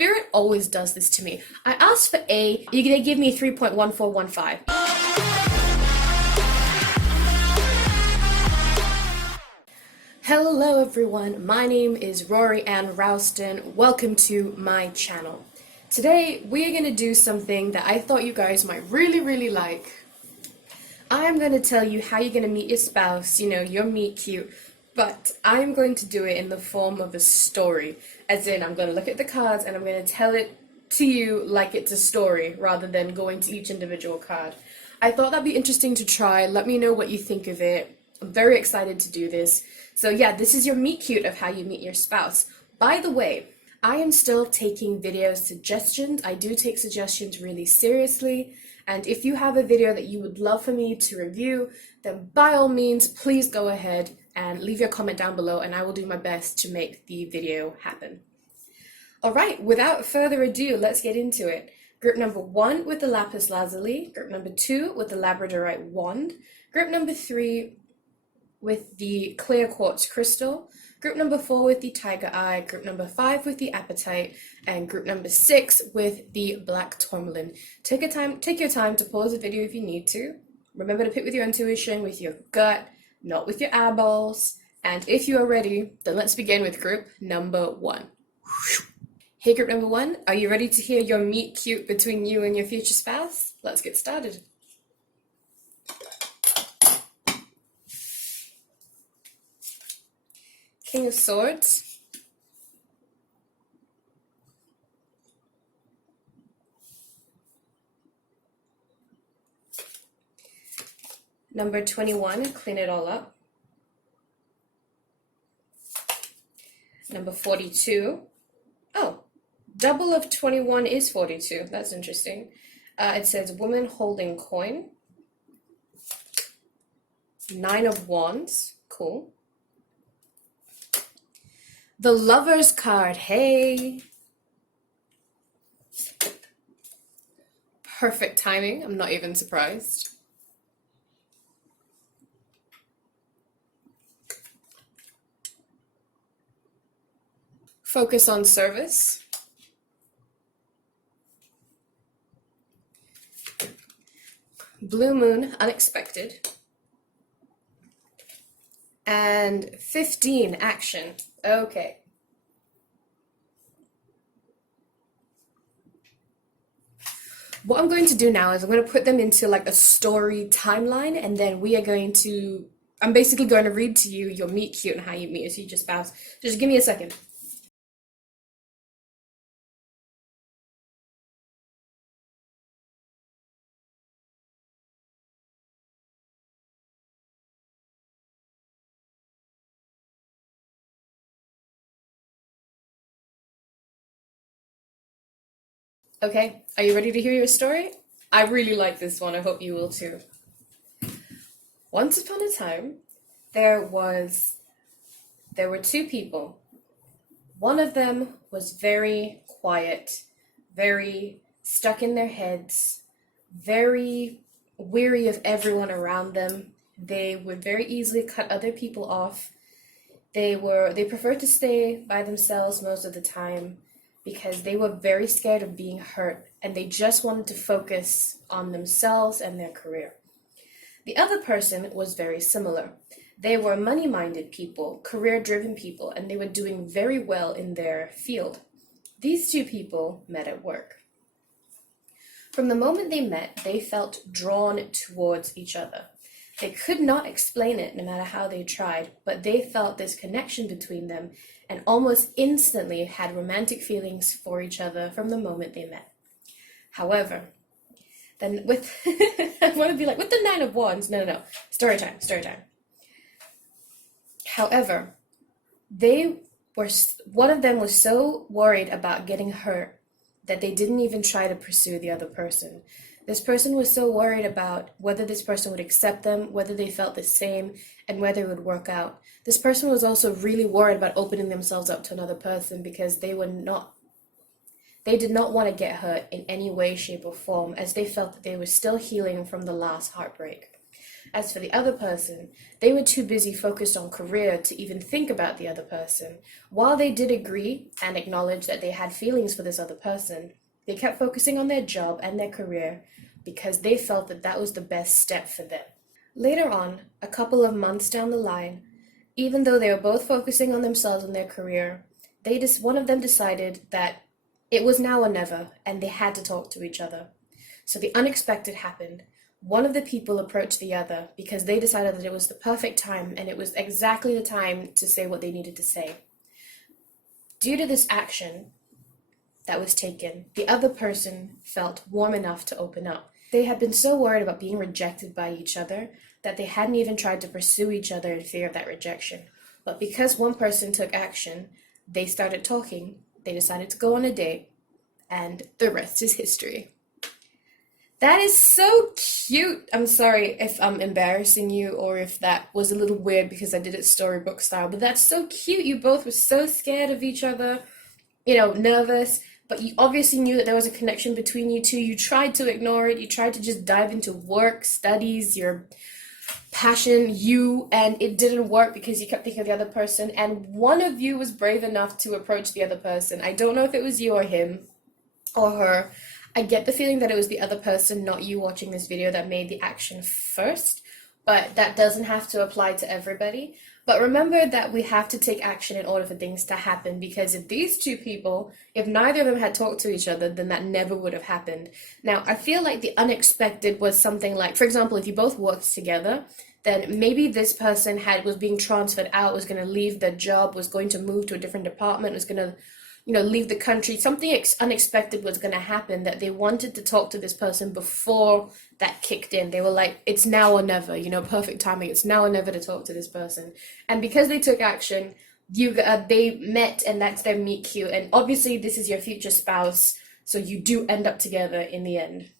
Spirit always does this to me. I asked for A, you're gonna give me 3.1415. Hello everyone, my name is Rory Ann Ralston. Welcome to my channel. Today we're gonna do something that I thought you guys might really like. I'm gonna tell you how you're gonna meet your spouse, you know, your meet cute, but I'm going to do it in the form of a story. As in, I'm gonna look at the cards and I'm gonna tell it to you like it's a story rather than going to each individual card. I thought that'd be interesting to try. Let me know what you think of it. I'm very excited to do this. So yeah, this is your meet cute of how you meet your spouse. By the way, I am still taking video suggestions. I do take suggestions really seriously. And if you have a video that you would love for me to review, then by all means, please go ahead and leave your comment down below and I will do my best to make the video happen. All right, without further ado, let's get into it. Group number 1 with the lapis lazuli, group number 2 with the labradorite wand, group number 3 with the clear quartz crystal, group number 4 with the tiger eye, group number 5 with the apatite, and group number 6 with the black tourmaline. Take your time to pause the video if you need to. Remember to pick with your intuition, with your gut, not with your eyeballs. And if you are ready, then let's begin with group number 1. Hey group number 1, are you ready to hear your meet cute between you and your future spouse? Let's get started. King of Swords, number 21, clean it all up. Number 42, oh, double of 21 is 42, that's interesting. It says woman holding coin. 9 of Wands, cool. The Lover's card, hey. Perfect timing, I'm not even surprised. Focus on service. Blue Moon, unexpected. And 15, action. Okay. What I'm going to do now is I'm going to put them into like a story timeline, and then I'm basically going to read to you your meet cute and how you meet your future spouse. Just give me a second. Okay, are you ready to hear your story? I really like this one. I hope you will too. Once upon a time, there were 2 people. One of them was very quiet, very stuck in their heads, very weary of everyone around them. They would very easily cut other people off. They preferred to stay by themselves most of the time, because they were very scared of being hurt and they just wanted to focus on themselves and their career. The other person was very similar. They were money-minded people, career-driven people, and they were doing very well in their field. These 2 people met at work. From the moment they met, they felt drawn towards each other. They could not explain it no matter how they tried, but they felt this connection between them and almost instantly had romantic feelings for each other from the moment they met. However, then with, I want to be like, with the 9 of Wands, no, story time. However, one of them was so worried about getting hurt that they didn't even try to pursue the other person. This person was so worried about whether this person would accept them, whether they felt the same, and whether it would work out. This person was also really worried about opening themselves up to another person because they did not want to get hurt in any way, shape, or form, as they felt that they were still healing from the last heartbreak. As for the other person, they were too busy focused on career to even think about the other person. While they did agree and acknowledge that they had feelings for this other person, they kept focusing on their job and their career because they felt that that was the best step for them. Later on, a couple of months down the line, even though they were both focusing on themselves and their career, one of them decided that it was now or never, and they had to talk to each other. So the unexpected happened. One of the people approached the other because they decided that it was the perfect time and it was exactly the time to say what they needed to say. Due to this action that was taken, the other person felt warm enough to open up. They had been so worried about being rejected by each other that they hadn't even tried to pursue each other in fear of that rejection. But because one person took action, they started talking, they decided to go on a date, and the rest is history. That is so cute. I'm sorry if I'm embarrassing you or if that was a little weird because I did it storybook style, but that's so cute. You both were so scared of each other, nervous, but you obviously knew that there was a connection between you two. You tried to ignore it. You tried to just dive into work, studies, your passion, and it didn't work because you kept thinking of the other person. And one of you was brave enough to approach the other person. I don't know if it was you or him or her. I get the feeling that it was the other person, not you watching this video, that made the action first, but that doesn't have to apply to everybody. But remember that we have to take action in order for things to happen, because if these two people, if neither of them had talked to each other, then that never would have happened. Now, I feel like the unexpected was something like, for example, if you both worked together, then maybe this person was being transferred out, was going to leave their job, was going to move to a different department, was going to leave the country. Something unexpected was going to happen that they wanted to talk to this person before that kicked in. They were like, it's now or never, perfect timing. It's now or never to talk to this person. And because they took action, they met, and that's their meet cute. And obviously this is your future spouse, so you do end up together in the end.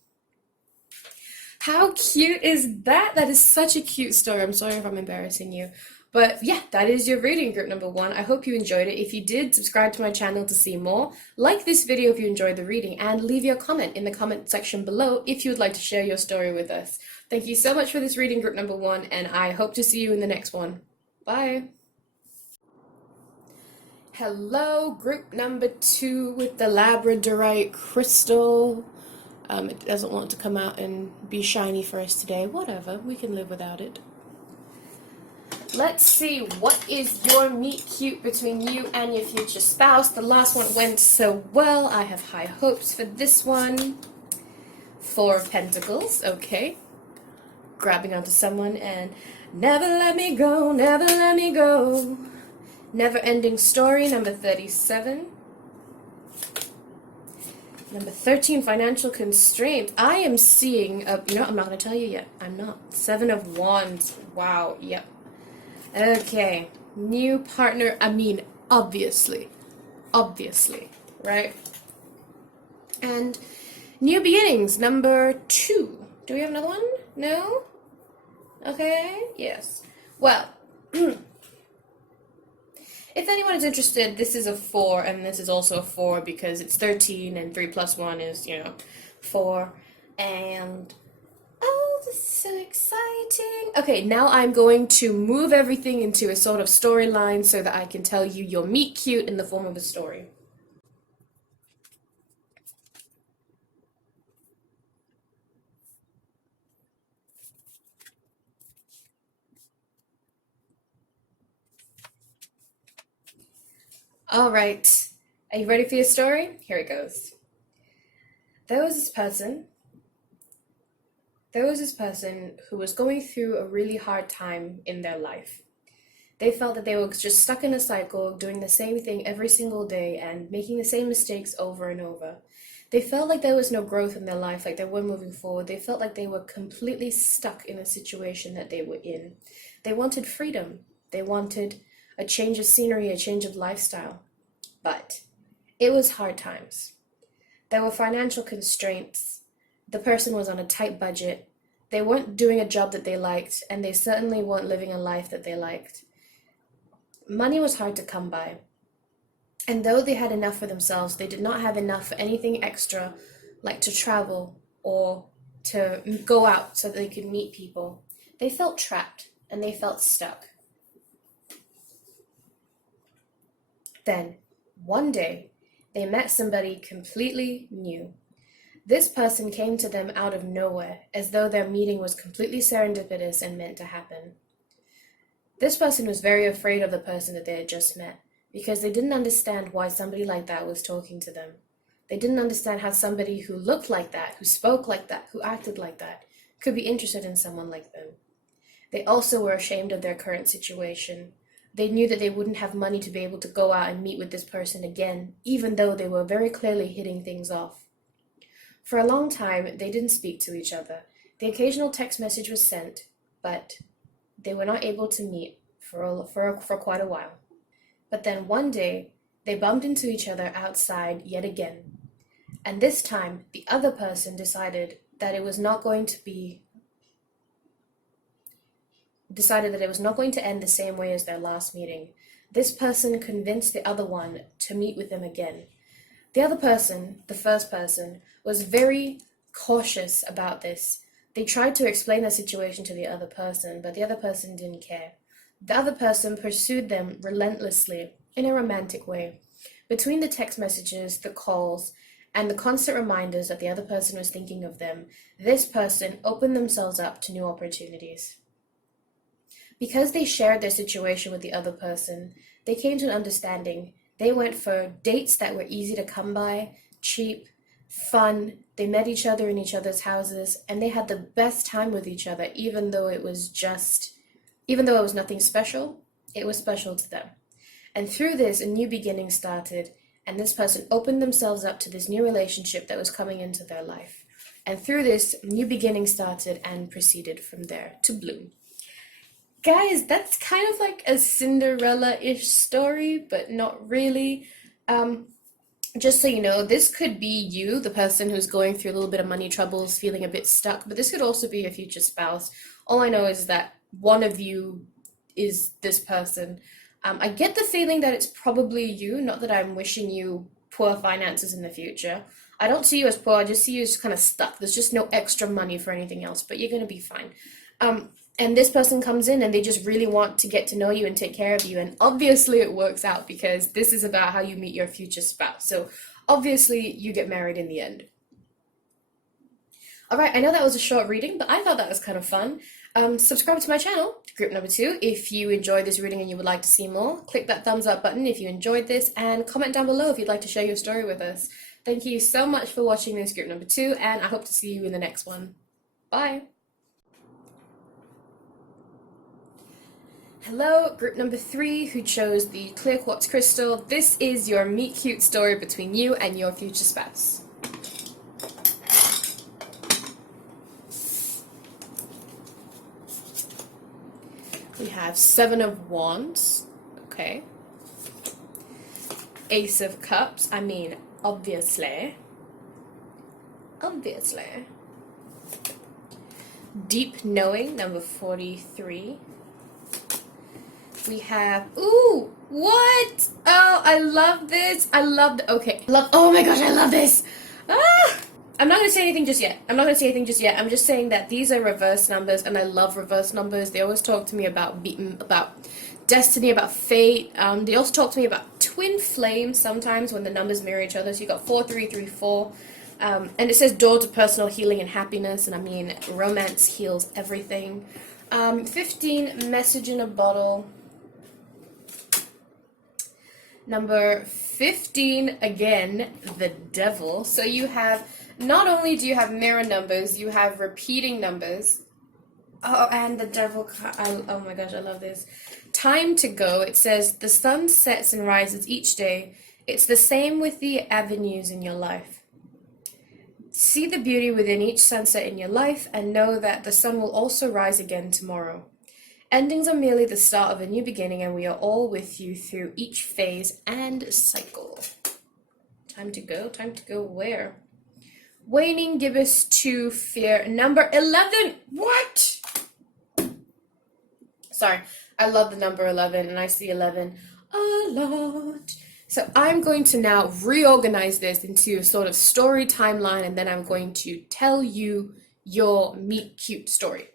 How cute is that? That is such a cute story. I'm sorry if I'm embarrassing you. But yeah, that is your reading group number 1. I hope you enjoyed it. If you did, subscribe to my channel to see more. Like this video if you enjoyed the reading, and leave your comment in the comment section below if you would like to share your story with us. Thank you so much for this reading group number 1, and I hope to see you in the next one. Bye! Hello, group number 2 with the labradorite crystal. It doesn't want to come out and be shiny for us today. Whatever, we can live without it. Let's see, what is your meet cute between you and your future spouse? The last one went so well. I have high hopes for this one. 4 of Pentacles, okay. Grabbing onto someone and never let me go, never let me go. Never ending story, number 37. Number 13, financial constraint. I am seeing, I'm not going to tell you yet. I'm not. 7 of Wands. Wow, yep. Okay, new partner, obviously, right? And new beginnings, number 2. Do we have another one? No? Okay, yes. Well, if anyone is interested, this is a 4, and this is also a 4 because it's 13, and 3 plus 1 is, 4, and... oh, this is so exciting. Okay, now I'm going to move everything into a sort of storyline so that I can tell you your meet cute in the form of a story. All right, are you ready for your story? Here it goes. There was this person who was going through a really hard time in their life. They felt that they were just stuck in a cycle, doing the same thing every single day and making the same mistakes over and over. They felt like there was no growth in their life, like they weren't moving forward. They felt like they were completely stuck in a situation that they were in. They wanted freedom. They wanted a change of scenery, a change of lifestyle. But it was hard times. There were financial constraints. The person was on a tight budget. They weren't doing a job that they liked, and they certainly weren't living a life that they liked. Money was hard to come by. And though they had enough for themselves, they did not have enough for anything extra, like to travel or to go out so that they could meet people. They felt trapped and they felt stuck. Then, one day, they met somebody completely new. This person came to them out of nowhere, as though their meeting was completely serendipitous and meant to happen. This person was very afraid of the person that they had just met, because they didn't understand why somebody like that was talking to them. They didn't understand how somebody who looked like that, who spoke like that, who acted like that, could be interested in someone like them. They also were ashamed of their current situation. They knew that they wouldn't have money to be able to go out and meet with this person again, even though they were very clearly hitting things off. For a long time, they didn't speak to each other. The occasional text message was sent, but they were not able to meet for quite a while. But then one day, they bumped into each other outside yet again. And this time, the other person decided that it was not going to end the same way as their last meeting. This person convinced the other one to meet with them again. The other person, the first person, was very cautious about this. They tried to explain the situation to the other person, but the other person didn't care. The other person pursued them relentlessly, in a romantic way. Between the text messages, the calls, and the constant reminders that the other person was thinking of them, this person opened themselves up to new opportunities. Because they shared their situation with the other person, they came to an understanding. They went for dates that were easy to come by, cheap, fun. They met each other in each other's houses, and they had the best time with each other, even though it was nothing special, it was special to them. And through this, a new beginning started, and this person opened themselves up to this new relationship that was coming into their life. And through this, new beginning started and proceeded from there to bloom. Guys, that's kind of like a Cinderella-ish story, but not really. Just so you know, this could be you, the person who's going through a little bit of money troubles, feeling a bit stuck, but this could also be your future spouse. All I know is that one of you is this person. I get the feeling that it's probably you, not that I'm wishing you poor finances in the future. I don't see you as poor, I just see you as kind of stuck. There's just no extra money for anything else, but you're going to be fine. And this person comes in and they just really want to get to know you and take care of you. And obviously it works out because this is about how you meet your future spouse. So obviously you get married in the end. All right, I know that was a short reading, but I thought that was kind of fun. Subscribe to my channel, group number 2, if you enjoyed this reading and you would like to see more. Click that thumbs up button if you enjoyed this, and comment down below if you'd like to share your story with us. Thank you so much for watching this group number 2, and I hope to see you in the next one. Bye! Hello, group number 3 who chose the clear quartz crystal. This is your meet cute story between you and your future spouse. We have 7 of Wands, okay. Ace of Cups, obviously. Deep Knowing, number 43. We have, ooh, what? Oh, I love this. Oh my gosh, I love this. I'm not going to say anything just yet. I'm just saying that these are reverse numbers, and I love reverse numbers. They always talk to me about destiny, about fate. They also talk to me about twin flames sometimes when the numbers mirror each other. So you got 4334. And it says door to personal healing and happiness, and romance heals everything. 15, message in a bottle. Number 15, again, the devil. So you have, not only do you have mirror numbers, you have repeating numbers. Oh, and the devil, oh my gosh, I love this. Time to go. It says, the sun sets and rises each day. It's the same with the avenues in your life. See the beauty within each sunset in your life and know that the sun will also rise again tomorrow. Endings are merely the start of a new beginning, and we are all with you through each phase and cycle. Time to go where? Waning gibbous to fear. Number 11. What? Sorry, I love the number 11, and I see 11 a lot. So I'm going to now reorganize this into a sort of story timeline, and then I'm going to tell you your meet cute story.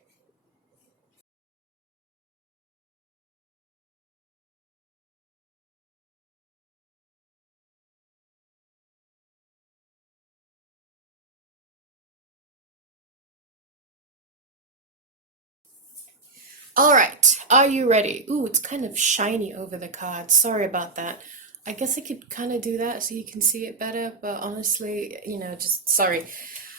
Alright, are you ready? Ooh, it's kind of shiny over the card. Sorry about that. I guess I could kind of do that so you can see it better, but honestly, just sorry.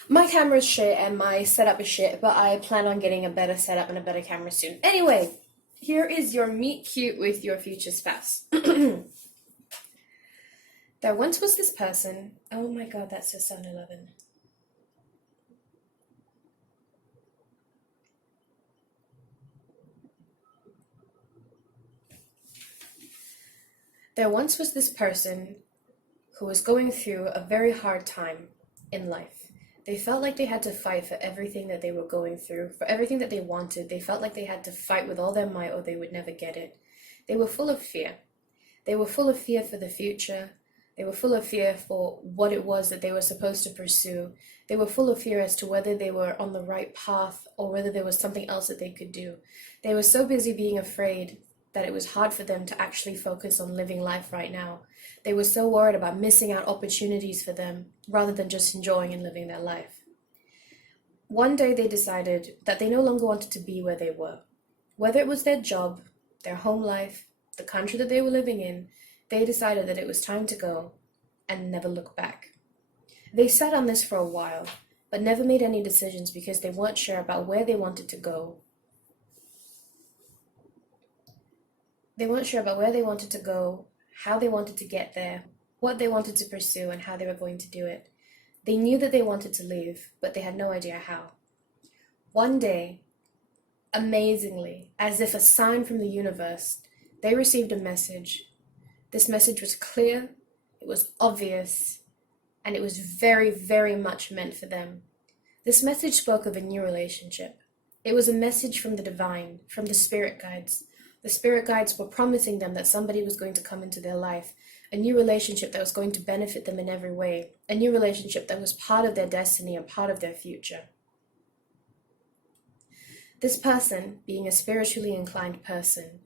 My camera's shit and my setup is shit, but I plan on getting a better setup and a better camera soon. Anyway, here is your meet cute with your future spouse. There once was this person. Oh my god, that says 7-Eleven. There once was this person who was going through a very hard time in life. They felt like they had to fight for everything that they were going through, for everything that they wanted. They felt like they had to fight with all their might or they would never get it. They were full of fear. They were full of fear for the future. They were full of fear for what it was that they were supposed to pursue. They were full of fear as to whether they were on the right path or whether there was something else that they could do. They were so busy being afraid that it was hard for them to actually focus on living life right now. They were so worried about missing out opportunities for them rather than just enjoying and living their life. One day they decided that they no longer wanted to be where they were. Whether it was their job, their home life, the country that they were living in, they decided that it was time to go and never look back. They sat on this for a while, but never made any decisions because they weren't sure about where they wanted to go. They weren't sure about where they wanted to go, how they wanted to get there, what they wanted to pursue, and how they were going to do it. They knew that they wanted to leave, but they had no idea how. One day, amazingly, as if a sign from the universe, they received a message. This message was clear, it was obvious, and it was very, very much meant for them. This message spoke of a new relationship. It was a message from the divine, from the spirit guides. The spirit guides were promising them that somebody was going to come into their life, a new relationship that was going to benefit them in every way, a new relationship that was part of their destiny and part of their future. This person, being a spiritually inclined person,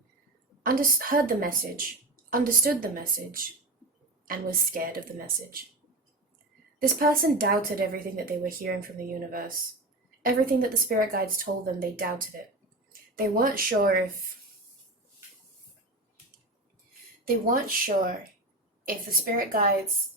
heard the message, understood the message, and was scared of the message. This person doubted everything that they were hearing from the universe. Everything that the spirit guides told them, they doubted it. They weren't sure if the spirit guides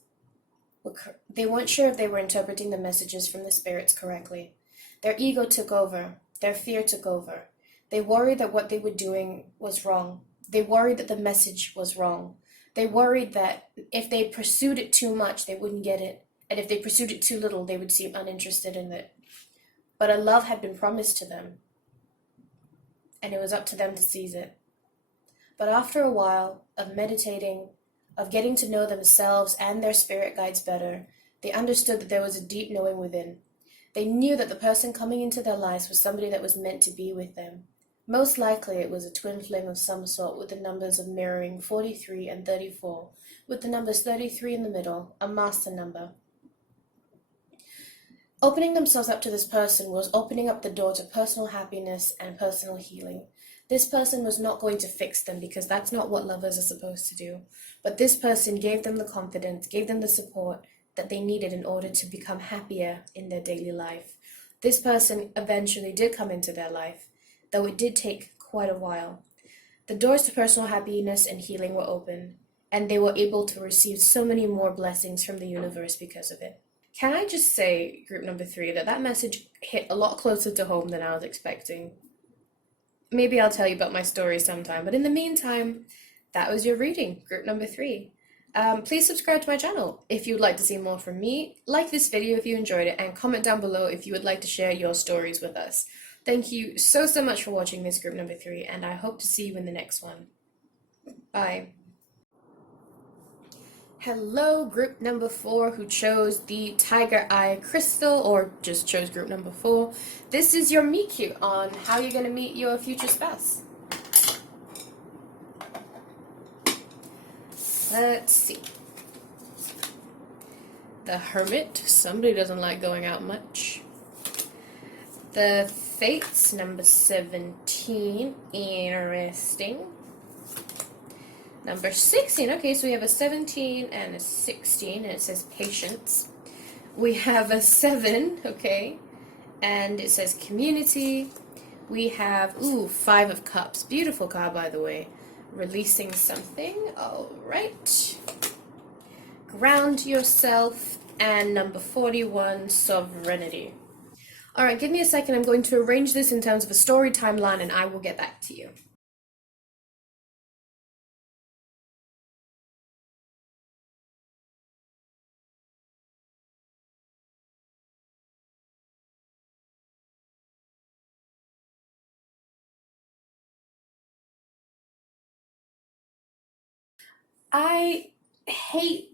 they weren't sure if they were interpreting the messages from the spirits correctly. Their ego took over. Their fear took over. They worried that what they were doing was wrong. They worried that the message was wrong. They worried that if they pursued it too much, they wouldn't get it. And if they pursued it too little, they would seem uninterested in it. But a love had been promised to them, and it was up to them to seize it. But after a while of meditating, of getting to know themselves and their spirit guides better, they understood that there was a deep knowing within. They knew that the person coming into their lives was somebody that was meant to be with them. Most likely it was a twin flame of some sort with the numbers of mirroring 43 and 34, with the numbers 33 in the middle, a master number. Opening themselves up to this person was opening up the door to personal happiness and personal healing. This person was not going to fix them because that's not what lovers are supposed to do. But this person gave them the confidence, gave them the support that they needed in order to become happier in their daily life. This person eventually did come into their life, though it did take quite a while. The doors to personal happiness and healing were open, and they were able to receive so many more blessings from the universe because of it. Can I just say, group number 3, that message hit a lot closer to home than I was expecting. Maybe I'll tell you about my story sometime, but in the meantime, that was your reading, group number 3. Please subscribe to my channel if you would like to see more from me, like this video if you enjoyed it, and comment down below if you would like to share your stories with us. Thank you so much for watching this group number 3, and I hope to see you in the next one. Bye. Hello, group number 4 who chose the Tiger Eye Crystal, or just chose group number 4. This is your meet cute on how you're going to meet your future spouse. Let's see. The Hermit. Somebody doesn't like going out much. The Fates, number 17. Interesting. Number 16, okay, so we have a 17 and a 16, and it says patience. We have a 7, okay, and it says community. We have, ooh, Five of Cups. Beautiful card, by the way. Releasing something. All right. Ground yourself. And number 41, Sovereignty. All right, give me a second. I'm going to arrange this in terms of a story timeline, and I will get back to you. I hate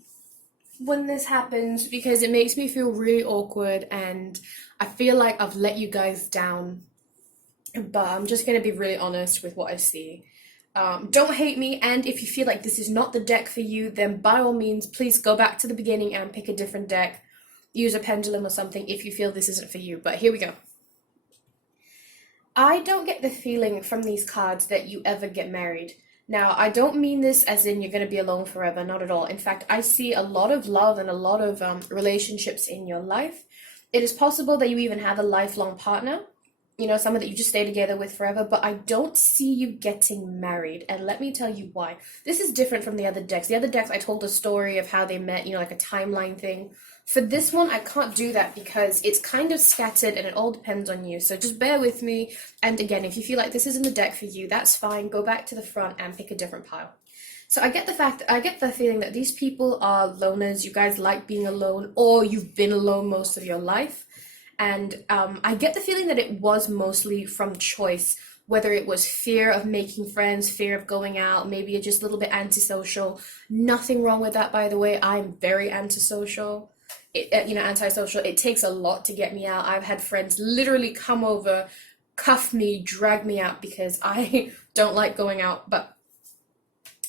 when this happens because it makes me feel really awkward and I feel like I've let you guys down. But I'm just going to be really honest with what I see. Don't hate me, and if you feel like this is not the deck for you, then by all means, please go back to the beginning and pick a different deck. Use a pendulum or something if you feel this isn't for you. But here we go. I don't get the feeling from these cards that you ever get married. Now, I don't mean this as in you're going to be alone forever, not at all. In fact, I see a lot of love and a lot of relationships in your life. It is possible that you even have a lifelong partner, someone that you just stay together with forever, but I don't see you getting married, and let me tell you why. This is different from the other decks. The other decks, I told a story of how they met, like a timeline thing. For this one, I can't do that because it's kind of scattered and it all depends on you. So just bear with me. And again, if you feel like this isn't the deck for you, that's fine. Go back to the front and pick a different pile. So I get the feeling that these people are loners. You guys like being alone, or you've been alone most of your life. And I get the feeling that it was mostly from choice, whether it was fear of making friends, fear of going out, maybe you're just a little bit antisocial. Nothing wrong with that, by the way. I'm very antisocial. Antisocial. It takes a lot to get me out. I've had friends literally come over, cuff me, drag me out because I don't like going out. But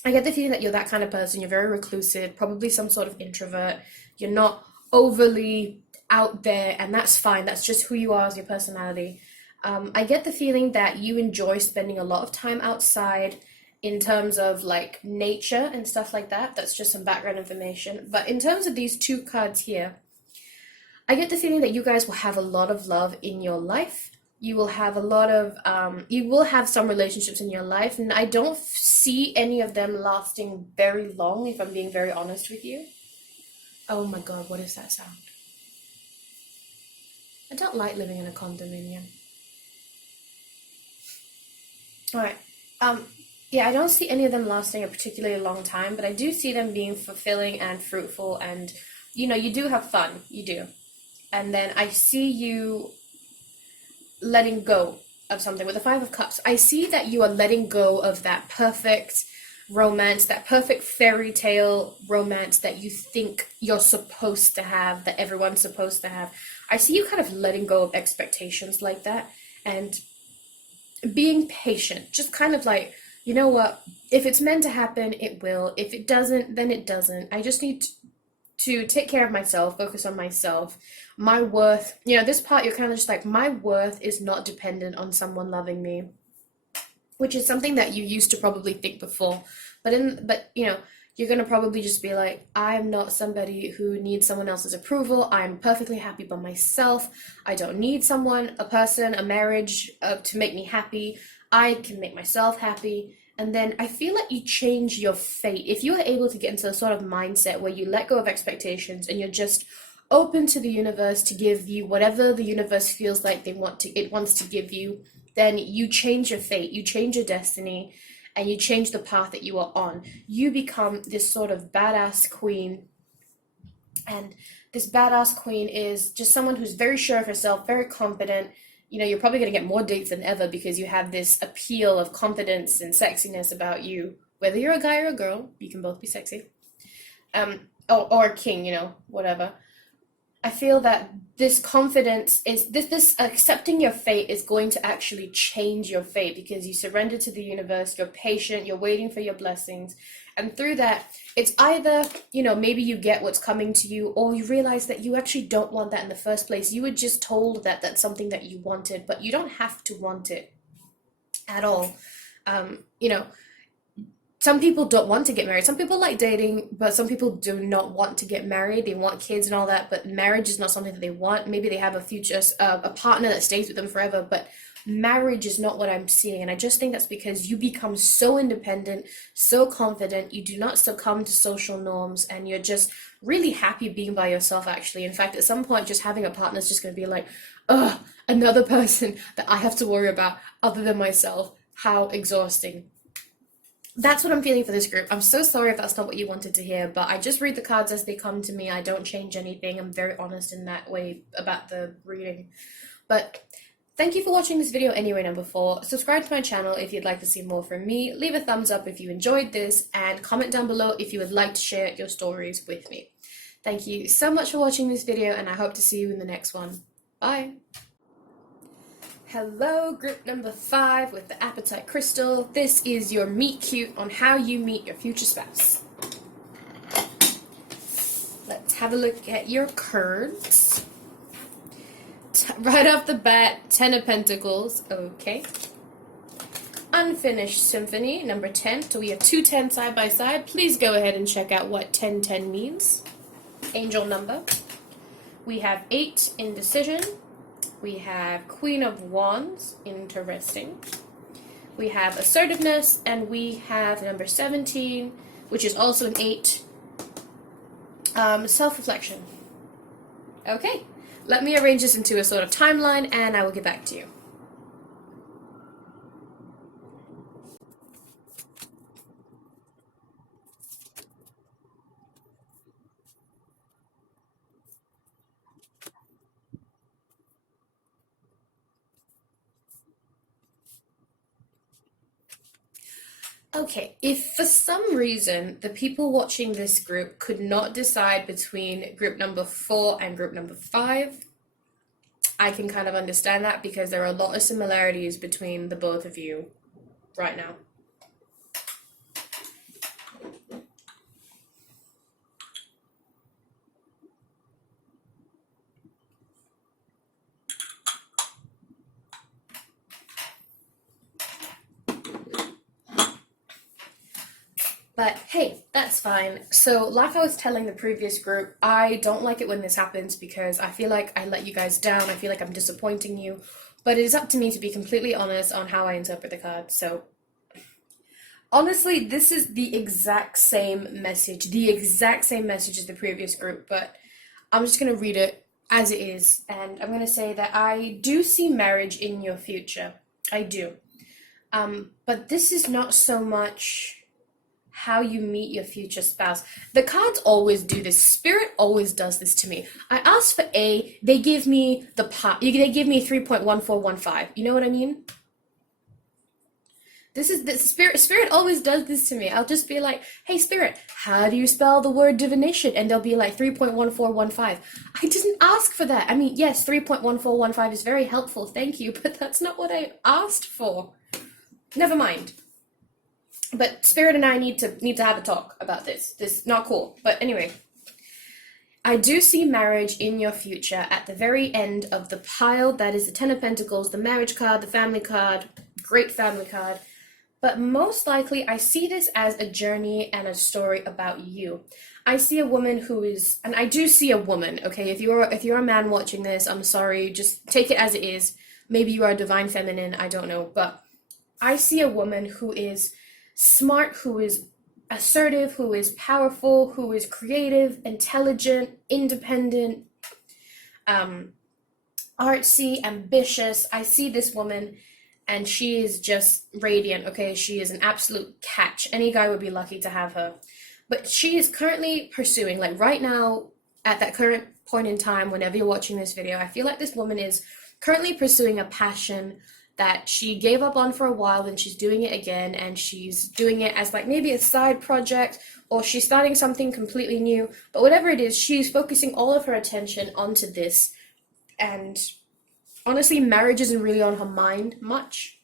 I get the feeling that you're that kind of person. You're very reclusive, probably some sort of introvert. You're not overly out there, and that's fine. That's just who you are as your personality. I get the feeling that you enjoy spending a lot of time outside in terms of like nature and stuff like that. That's just some background information. But in terms of these two cards here, I get the feeling that you guys will have a lot of love in your life. You will have you will have some relationships in your life, and I don't see any of them lasting very long, if I'm being very honest with you. Oh my God, what is that sound? I don't like living in a condominium. Alright, yeah, I don't see any of them lasting a particularly long time, but I do see them being fulfilling and fruitful, and, you do have fun, you do. And then I see you letting go of something. With the Five of Cups, I see that you are letting go of that perfect romance, that perfect fairy tale romance that you think you're supposed to have, that everyone's supposed to have. I see you kind of letting go of expectations like that and being patient. Just kind of like, you know what, if it's meant to happen, it will. If it doesn't, then it doesn't. I just need to take care of myself, focus on myself. My worth, this part, you're kind of just like, my worth is not dependent on someone loving me, which is something that you used to probably think before. But you're going to probably just be like, I'm not somebody who needs someone else's approval. I'm perfectly happy by myself. I don't need someone, a person, a marriage to make me happy. I can make myself happy. And then I feel like you change your fate. If you are able to get into a sort of mindset where you let go of expectations and you're just open to the universe to give you whatever the universe feels like it wants to give you, then you change your fate, you change your destiny, and you change the path that you are on. You become this sort of badass queen. And this badass queen is just someone who's very sure of herself, very confident. You're probably going to get more dates than ever because you have this appeal of confidence and sexiness about you. Whether you're a guy or a girl, you can both be sexy. Or a king, whatever. I feel that this confidence is this accepting your fate is going to actually change your fate because you surrender to the universe, you're patient, you're waiting for your blessings. And through that, it's either, maybe you get what's coming to you, or you realize that you actually don't want that in the first place. You were just told that that's something that you wanted, but you don't have to want it at all. some people don't want to get married. Some people like dating, but some people do not want to get married. They want kids and all that, but marriage is not something that they want. Maybe they have a future, a partner that stays with them forever, but marriage is not what I'm seeing. And I just think that's because you become so independent, so confident, you do not succumb to social norms, and you're just really happy being by yourself, actually. In fact, at some point, just having a partner is just going to be like, ugh, another person that I have to worry about other than myself. How exhausting. That's what I'm feeling for this group. I'm so sorry if that's not what you wanted to hear, but I just read the cards as they come to me. I don't change anything. I'm very honest in that way about the reading. But thank you for watching this video anyway, number 4. Subscribe to my channel if you'd like to see more from me. Leave a thumbs up if you enjoyed this, and comment down below if you would like to share your stories with me. Thank you so much for watching this video, and I hope to see you in the next one. Bye! Hello, group number 5 with the Appetite Crystal. This is your meet cute on how you meet your future spouse. Let's have a look at your cards. Right off the bat, 10 of Pentacles, okay. Unfinished Symphony, number 10. So we have 2 10 side by side. Please go ahead and check out what 1010 means. Angel number. We have 8, Indecision. We have Queen of Wands, interesting. We have Assertiveness, and we have number 17, which is also an 8, Self-Reflection. Okay, let me arrange this into a sort of timeline, and I will get back to you. Okay, if for some reason the people watching this group could not decide between group number 4 and group number 5, I can kind of understand that, because there are a lot of similarities between the both of you right now. But hey, that's fine. So like I was telling the previous group, I don't like it when this happens because I feel like I let you guys down. I feel like I'm disappointing you. But it is up to me to be completely honest on how I interpret the cards. So honestly, this is the exact same message. The exact same message as the previous group. But I'm just going to read it as it is. And I'm going to say that I do see marriage in your future. I do. But this is not so much how you meet your future spouse. The cards always do this. Spirit always does this to me. I asked for A, they give me they give me 3.1415. You know what I mean? This is the spirit always does this to me. I'll just be like, "Hey Spirit, how do you spell the word divination?" And they'll be like 3.1415. I didn't ask for that. I mean, yes, 3.1415 is very helpful. Thank you, but that's not what I asked for. Never mind. But Spirit and I need to have a talk about this. This is not cool. But anyway, I do see marriage in your future at the very end of the pile. That is the 10 of Pentacles, the marriage card, the family card, great family card. But most likely, I see this as a journey and a story about you. I see a woman who is, and I do see a woman, okay? If you're a man watching this, I'm sorry, just take it as it is. Maybe you are divine feminine, I don't know. But I see a woman who is smart, who is assertive, who is powerful, who is creative, intelligent, independent, artsy, ambitious. I see this woman and she is just radiant, okay? She is an absolute catch. Any guy would be lucky to have her. But she is currently pursuing, like right now, at that current point in time, whenever you're watching this video, I feel like this woman is currently pursuing a passion that she gave up on for a while, and she's doing it again, and she's doing it as like maybe a side project, or she's starting something completely new. But whatever it is, she's focusing all of her attention onto this, and honestly, marriage isn't really on her mind much.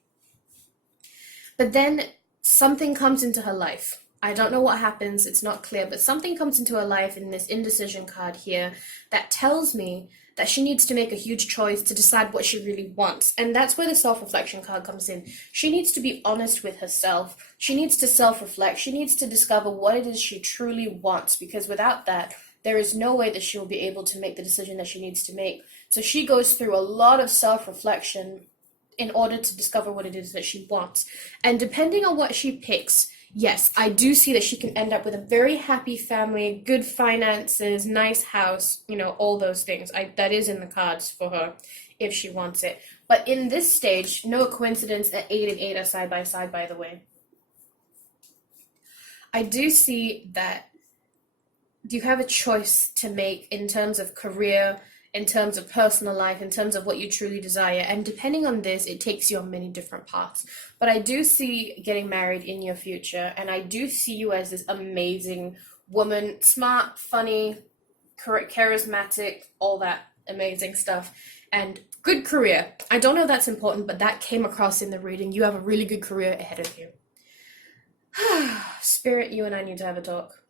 But then something comes into her life. I don't know what happens, it's not clear, but something comes into her life in this indecision card here that tells me that she needs to make a huge choice to decide what she really wants. And that's where the self-reflection card comes in. She needs to be honest with herself. She needs to self-reflect. She needs to discover what it is she truly wants, because without that, there is no way that she will be able to make the decision that she needs to make. So she goes through a lot of self-reflection in order to discover what it is that she wants. And depending on what she picks, yes, I do see that she can end up with a very happy family, good finances, nice house, all those things. That is in the cards for her if she wants it. But in this stage, no coincidence that 8 and 8 are side by side, by the way. I do see that you have a choice to make in terms of career, in terms of personal life, in terms of what you truly desire. And depending on this, it takes you on many different paths. But I do see getting married in your future, and I do see you as this amazing woman, smart, funny, charismatic, all that amazing stuff, and good career. I don't know if that's important, but that came across in the reading. You have a really good career ahead of you. Spirit, you and I need to have a talk.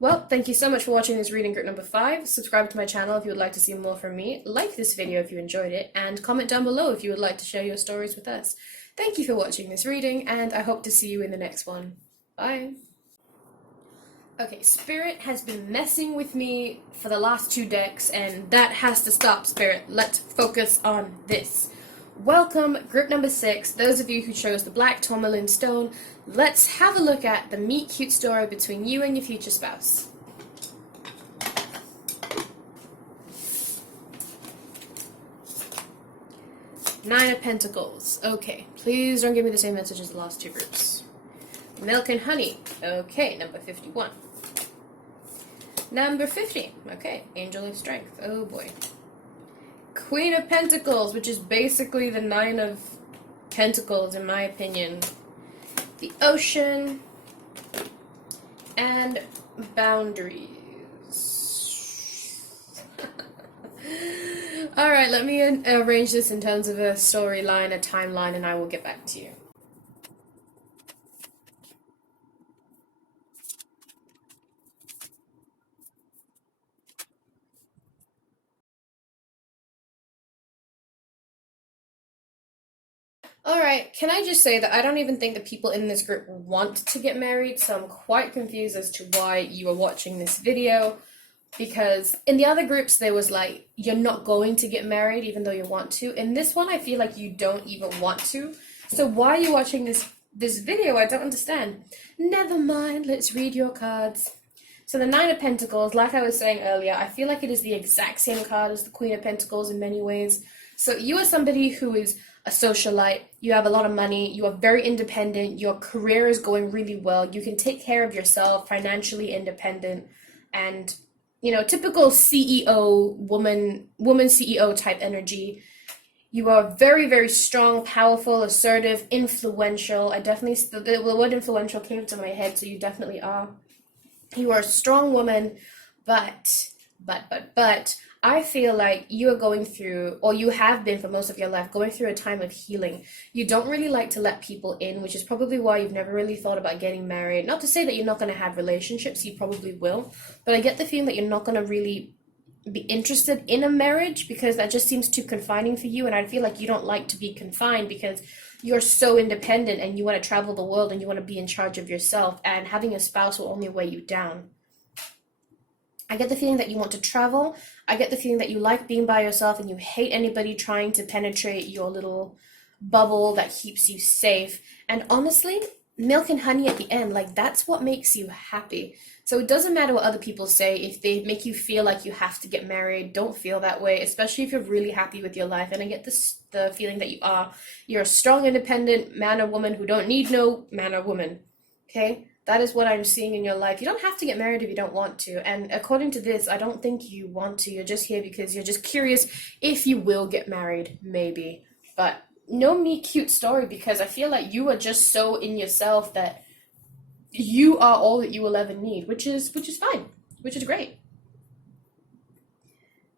Well, thank you so much for watching this reading group number 5. Subscribe to my channel if you would like to see more from me. Like this video if you enjoyed it, and comment down below if you would like to share your stories with us. Thank you for watching this reading, and I hope to see you in the next one. Bye! Okay, Spirit has been messing with me for the last 2 decks, and that has to stop, Spirit. Let's focus on this. Welcome, group number 6, those of you who chose the black tourmaline stone. Let's have a look at the meet cute story between you and your future spouse. Nine of Pentacles. Okay, please don't give me the same message as the last 2 groups. Milk and honey. Okay, number 51. Number 50. Okay, Angel of Strength. Oh boy. Queen of Pentacles, which is basically the 9 of Pentacles in my opinion. The Ocean and boundaries. Alright, let me arrange this in terms of a storyline, a timeline, and I will get back to you. Alright, can I just say that I don't even think the people in this group want to get married, so I'm quite confused as to why you are watching this video, because in the other groups there was like, you're not going to get married even though you want to. In this one, I feel like you don't even want to. So why are you watching this video? I don't understand. Never mind, let's read your cards. So the 9 of Pentacles, like I was saying earlier, I feel like it is the exact same card as the Queen of Pentacles in many ways. So you are somebody who is a socialite, you have a lot of money, you are very independent, your career is going really well, you can take care of yourself, financially independent, and typical CEO, woman CEO type energy. You are very, very strong, powerful, assertive, influential. The word influential came to my head, so you definitely are. You are a strong woman, but I feel like you are going through, or you have been for most of your life, going through a time of healing. You don't really like to let people in, which is probably why you've never really thought about getting married. Not to say that you're not going to have relationships, you probably will, but I get the feeling that you're not going to really be interested in a marriage because that just seems too confining for you, and I feel like you don't like to be confined because you're so independent and you want to travel the world and you want to be in charge of yourself, and having a spouse will only weigh you down. I get the feeling that you want to travel. I get the feeling that you like being by yourself and you hate anybody trying to penetrate your little bubble that keeps you safe. And honestly, milk and honey at the end, like that's what makes you happy. So it doesn't matter what other people say. If they make you feel like you have to get married, don't feel that way, especially if you're really happy with your life. And I get the feeling that you are. You're a strong, independent man or woman who don't need no man or woman. Okay? That is what I'm seeing in your life. You don't have to get married if you don't want to. And according to this, I don't think you want to. You're just here because you're just curious if you will get married, maybe. But no meet cute story, because I feel like you are just so in yourself that you are all that you will ever need, which is fine, which is great.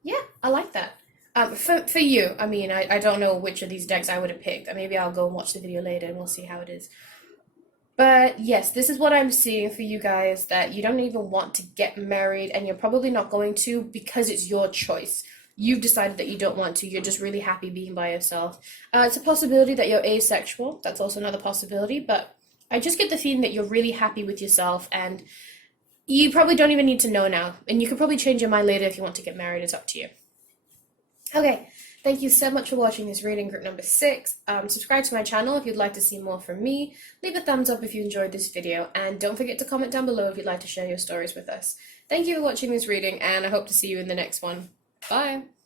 Yeah, I like that. For you, I mean, I don't know which of these decks I would have picked. Maybe I'll go and watch the video later and we'll see how it is. But yes, this is what I'm seeing for you guys, that you don't even want to get married and you're probably not going to because it's your choice. You've decided that you don't want to. You're just really happy being by yourself. It's a possibility that you're asexual. That's also another possibility. But I just get the feeling that you're really happy with yourself and you probably don't even need to know now. And you could probably change your mind later if you want to get married. It's up to you. Okay, thank you so much for watching this reading group number 6. Subscribe to my channel if you'd like to see more from me. Leave a thumbs up if you enjoyed this video, and don't forget to comment down below if you'd like to share your stories with us. Thank you for watching this reading, and I hope to see you in the next one. Bye!